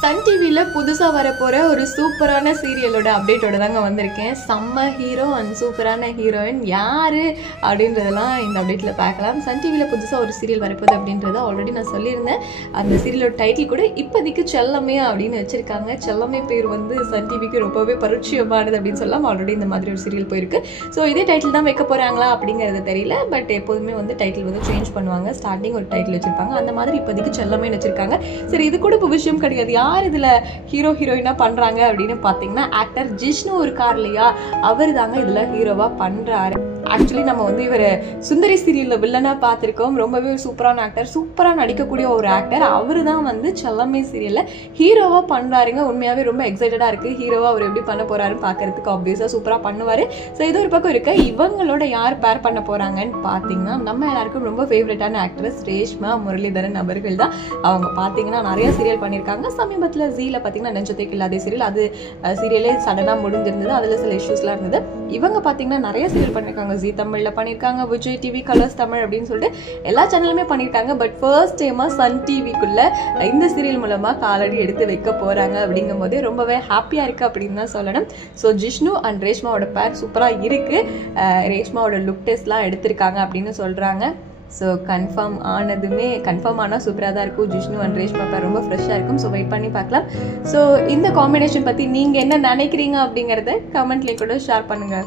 Sun டிவியில் புதுசாக வரப்போகிற ஒரு சூப்பரான சீரியலோட அப்டேட்டோட தாங்க வந்திருக்கேன். செம்ம ஹீரோ அண்ட் சூப்பரான ஹீரோயின் யார் அப்படின்றதெல்லாம் இந்த அப்டேட்டில் பார்க்கலாம். சன் டிவியில் புதுசாக ஒரு சீரியல் வரப்போகுது அப்படின்றத ஆல்ரெடி நான் சொல்லியிருந்தேன். அந்த சீரியலோட டைட்டில் கூட இப்போதைக்கு செல்லமே அப்படின்னு வச்சுருக்காங்க. செல்லமே பேர் வந்து சன் டிவிக்கு ரொம்பவே பரிச்சயமானது அப்படின்னு சொல்லலாம். ஆல்ரெடி இந்த மாதிரி ஒரு சீரியல் போயிருக்கு. ஸோ இதே டைட்டில் தான் வைக்க போகிறாங்களா அப்படிங்கிறது தெரியல. பட் எப்போதுமே வந்து டைட்டில் வந்து சேஞ்ச் பண்ணுவாங்க. ஸ்டார்டிங் ஒரு டைட்டில் வச்சுருப்பாங்க. அந்த மாதிரி இப்போதைக்கு செல்லமே வச்சுருக்காங்க. சரி, இது கூட இப்போ விஷயம் கிடையாது. யார் இதில் ஹீரோ ஹீரோயினா பண்றாங்க அப்படின்னு பார்த்தீங்கன்னா ஆக்டர் ஜிஷ்ணு இருக்கார் இல்லையா, அவர் தாங்க இதுல ஹீரோவா பண்றாரு. ஆக்சுவலி நம்ம வந்து இவர் சுந்தரி சீரியல்ல வில்லனா பார்த்துருக்கோம். ரொம்பவே சூப்பரான ஆக்டர், சூப்பரா நடிக்கக்கூடிய ஒரு ஆக்டர். அவரு தான் வந்து செல்லமே சீரியல்ல ஹீரோவா பண்றாருங்க. உண்மையாவே ரொம்ப எக்ஸைட்டடா இருக்கு. ஹீரோவா அவர் எப்படி பண்ண போறாருன்னு பாக்குறதுக்கு ஆப்வியஸா சூப்பரா பண்ணுவாரு. ஸோ இது ஒரு பக்கம் இருக்கு. இவங்களோட யார் பேர் பண்ண போறாங்கன்னு பாத்தீங்கன்னா நம்ம எல்லாருக்கும் ரொம்ப ஃபேவரட்டான ஆக்ட்ரஸ் ரேஷ்மா முரளிதரன் அவர்கள் தான். அவங்க பாத்தீங்கன்னா நிறைய சீரியல் பண்ணியிருக்காங்க. சமீபத்தில் ஜீல பாத்தீங்கன்னா நெஞ்சத்துக்கு இல்லாத சீரியல், அது சீரியலே சடனா முடிஞ்சிருந்தது. அதுல சில இஷ்யூஸ்லாம் இருந்தது. இவங்க பாத்தீங்கன்னா நிறைய சீரியல் பண்ணியிருக்காங்க. ஜி தமிழ்ல பண்ணியிருக்காங்க, விஜய் டிவி, கலர்ஸ் தமிழ் அப்படின்னு சொல்லிட்டு எல்லா சேனலுமே பண்ணியிருக்காங்க. பட் ஃபர்ஸ்ட் டைமா சன் டிவிக்குள்ள இந்த சீரியல் மூலமா காலடி எடுத்து வைக்க போறாங்க. அப்படிங்கும் போது ரொம்பவே ஹாப்பியா இருக்கு அப்படின்னு தான் சொல்லணும். ஸோ ஜிஷ்ணு அண்ட் ரேஷ்மாவோட பேர் சூப்பரா இருக்கு. ரேஷ்மாவோட லுக் டெஸ்ட்லாம் எடுத்திருக்காங்க அப்படின்னு சொல்றாங்க. ஸோ கன்ஃபார்ம் ஆனால் சூப்பராக தான் இருக்கும். ஜிஷ்ணு அண்ட் ரேஷ்மா பேர் ரொம்ப ஃப்ரெஷ்ஷாக இருக்கும். ஸோ வெயிட் பண்ணி பார்க்கலாம். ஸோ இந்த காம்பினேஷன் பற்றி நீங்கள் என்ன நினைக்கிறீங்க அப்படிங்கிறத கமெண்ட்லேயே கூட ஷேர் பண்ணுங்கள்.